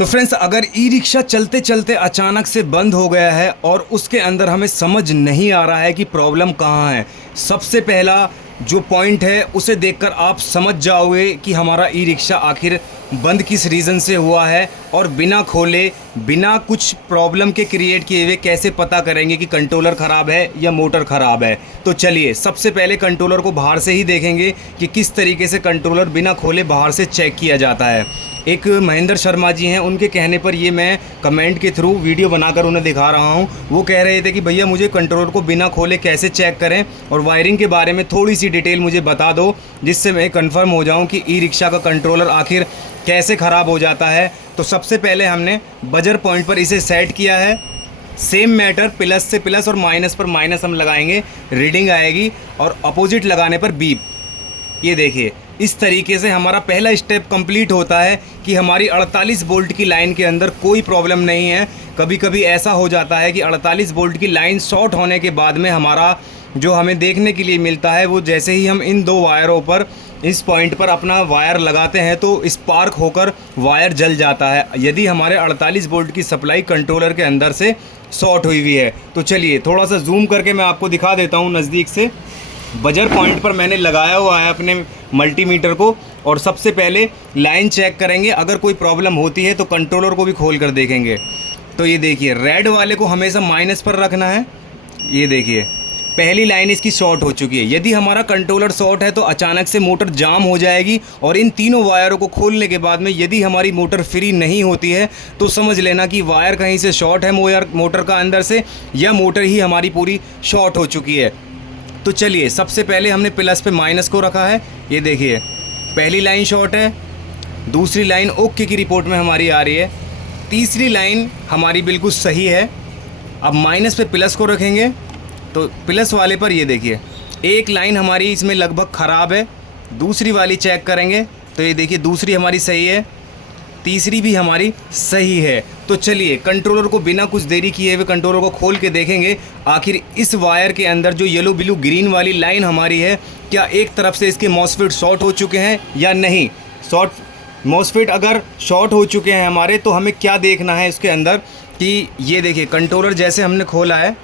तो फ्रेंड्स, अगर e rickshaw चलते चलते अचानक से बंद हो गया है और उसके अंदर हमें समझ नहीं आ रहा है कि प्रॉब्लम कहाँ है, सबसे पहला जो पॉइंट है उसे देखकर आप समझ जाओगे कि हमारा ई रिक्शा आखिर बंद किस रीज़न से हुआ है। और बिना खोले, बिना कुछ प्रॉब्लम के क्रिएट किए हुए कैसे पता करेंगे कि कंट्रोलर ख़राब है या मोटर ख़राब है। तो चलिए, सबसे पहले कंट्रोलर को बाहर से ही देखेंगे कि किस तरीके से कंट्रोलर बिना खोले बाहर से चेक किया जाता है। एक महेंद्र शर्मा जी हैं, उनके कहने पर ये मैं कमेंट के थ्रू वीडियो बनाकर उन्हें दिखा रहा हूँ। वो कह रहे थे कि भैया मुझे कंट्रोलर को बिना खोले कैसे चेक करें, और वायरिंग के बारे में थोड़ी सी डिटेल मुझे बता दो, जिससे मैं कंफर्म हो जाऊँ कि ई रिक्शा का कंट्रोलर आखिर कैसे ख़राब हो जाता है। तो सबसे पहले हमने बजर पॉइंट पर इसे सेट किया है। सेम मैटर, प्लस से प्लस और माइनस पर माइनस हम लगाएंगे, रीडिंग आएगी, और अपोजिट लगाने पर बीप। ये देखिए, इस तरीके से हमारा पहला स्टेप कंप्लीट होता है कि हमारी 48 वोल्ट की लाइन के अंदर कोई प्रॉब्लम नहीं है। कभी कभी ऐसा हो जाता है कि 48 वोल्ट की लाइन शॉर्ट होने के बाद में हमारा जो हमें देखने के लिए मिलता है, वो जैसे ही हम इन दो वायरों पर, इस पॉइंट पर अपना वायर लगाते हैं तो स्पार्क होकर वायर जल जाता है, यदि हमारे 48 वोल्ट की सप्लाई कंट्रोलर के अंदर से शॉर्ट हुई हुई है। तो चलिए थोड़ा सा जूम करके मैं आपको दिखा देता हूँ नज़दीक से। बजर पॉइंट पर मैंने लगाया हुआ है अपने मल्टीमीटर को, और सबसे पहले लाइन चेक करेंगे। अगर कोई प्रॉब्लम होती है तो कंट्रोलर को भी खोल कर देखेंगे। तो ये देखिए, रेड वाले को हमेशा माइनस पर रखना है। ये देखिए, पहली लाइन इसकी शॉर्ट हो चुकी है। यदि हमारा कंट्रोलर शॉर्ट है तो अचानक से मोटर जाम हो जाएगी, और इन तीनों वायरों को खोलने के बाद में यदि हमारी मोटर फ्री नहीं होती है तो समझ लेना कि वायर कहीं से शॉर्ट है मोटर का अंदर से, या मोटर ही हमारी पूरी शॉर्ट हो चुकी है। तो चलिए, सबसे पहले हमने प्लस पे माइनस को रखा है। ये देखिए, पहली लाइन शॉर्ट है, दूसरी लाइन ओके की रिपोर्ट में हमारी आ रही है, तीसरी लाइन हमारी बिल्कुल सही है। अब माइनस पे प्लस को रखेंगे तो प्लस वाले पर ये देखिए, एक लाइन हमारी इसमें लगभग ख़राब है। दूसरी वाली चेक करेंगे तो ये देखिए, दूसरी हमारी सही है, तीसरी भी हमारी सही है। तो चलिए, कंट्रोलर को बिना कुछ देरी किए हुए कंट्रोलर को खोल के देखेंगे आखिर इस वायर के अंदर जो येलो ब्लू ग्रीन वाली लाइन हमारी है, क्या एक तरफ से इसके मॉसफेट शॉर्ट हो चुके हैं या नहीं। मॉसफेट अगर शॉर्ट हो चुके हैं हमारे, तो हमें क्या देखना है इसके अंदर कि ये देखिए, कंट्रोलर जैसे हमने खोला है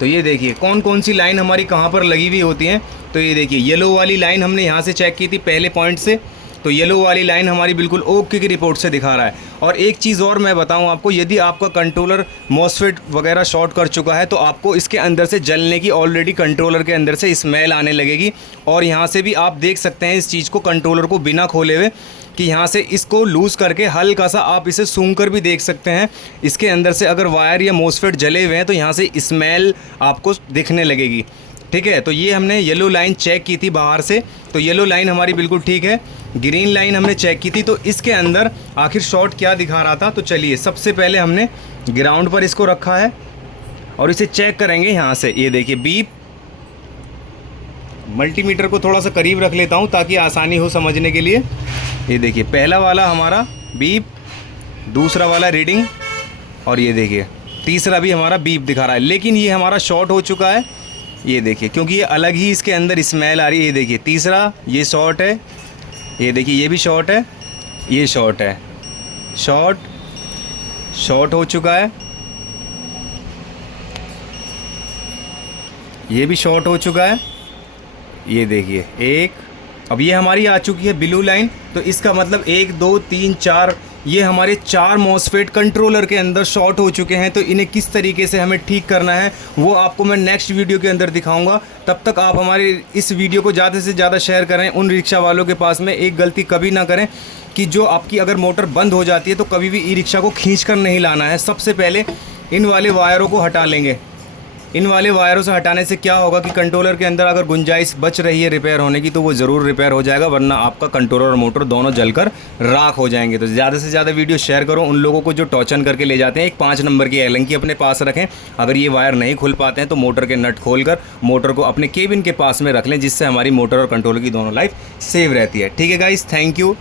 तो ये देखिए कौन कौन सी लाइन हमारी कहाँ पर लगी हुई होती हैं। तो ये देखिए, येलो वाली लाइन हमने यहाँ से चेक की थी पहले पॉइंट से, तो येलो वाली लाइन हमारी बिल्कुल ओके की रिपोर्ट से दिखा रहा है। और एक चीज़ और मैं बताऊं आपको, यदि आपका कंट्रोलर मॉसफेट वगैरह शॉर्ट कर चुका है तो आपको इसके अंदर से जलने की, ऑलरेडी कंट्रोलर के अंदर से स्मेल आने लगेगी। और यहाँ से भी आप देख सकते हैं इस चीज़ को, कंट्रोलर को बिना खोले हुए, कि यहाँ से इसको लूज़ करके हल्का सा आप इसे सूंघ कर भी देख सकते हैं। इसके अंदर से अगर वायर या मॉसफेट जले हुए हैं तो यहाँ से स्मेल आपको दिखने लगेगी। ठीक है, तो ये हमने येलो लाइन चेक की थी बाहर से, तो येलो लाइन हमारी बिल्कुल ठीक है। ग्रीन लाइन हमने चेक की थी, तो इसके अंदर आखिर शॉर्ट क्या दिखा रहा था। तो चलिए, सबसे पहले हमने ग्राउंड पर इसको रखा है और इसे चेक करेंगे यहाँ से। ये देखिए, बीप। मल्टीमीटर को थोड़ा सा करीब रख लेता हूँ ताकि आसानी हो समझने के लिए। ये देखिए, पहला वाला हमारा बीप, दूसरा वाला रीडिंग, और ये देखिए तीसरा भी हमारा बीप दिखा रहा है, लेकिन ये हमारा शॉर्ट हो चुका है। ये देखिए, क्योंकि ये अलग ही इसके अंदर स्मेल आ रही है। ये देखिए, तीसरा ये शॉर्ट है, ये देखिए ये भी शॉर्ट है, ये शॉर्ट है, शॉर्ट हो चुका है, ये भी शॉर्ट हो चुका है। ये देखिए एक, अब ये हमारी आ चुकी है ब्लू लाइन, तो इसका मतलब 1 2 3 4, ये हमारे 4 मॉसफेट कंट्रोलर के अंदर शॉर्ट हो चुके हैं। तो इन्हें किस तरीके से हमें ठीक करना है वो आपको मैं नेक्स्ट वीडियो के अंदर दिखाऊंगा। तब तक आप हमारे इस वीडियो को ज़्यादा से ज़्यादा शेयर करें। उन रिक्शा वालों के पास में एक गलती कभी ना करें कि जो आपकी अगर मोटर बंद हो जाती है तो कभी भी ई रिक्शा को खींच कर नहीं लाना है। सबसे पहले इन वाले वायरों को हटा लेंगे। इन वाले वायरों से हटाने से क्या होगा कि कंट्रोलर के अंदर अगर गुंजाइश बच रही है रिपेयर होने की तो वो ज़रूर रिपेयर हो जाएगा, वरना आपका कंट्रोलर और मोटर दोनों जलकर राख हो जाएंगे। तो ज़्यादा से ज़्यादा वीडियो शेयर करो उन लोगों को जो टॉर्चन करके ले जाते हैं। एक 5 नंबर की एलन की अपने पास रखें। अगर ये वायर नहीं खुल पाते हैं तो मोटर के नट खोलकर मोटर को अपने केबिन के पास में रख लें, जिससे हमारी मोटर और कंट्रोलर की दोनों लाइफ सेव रहती है। ठीक है गाइस, थैंक यू।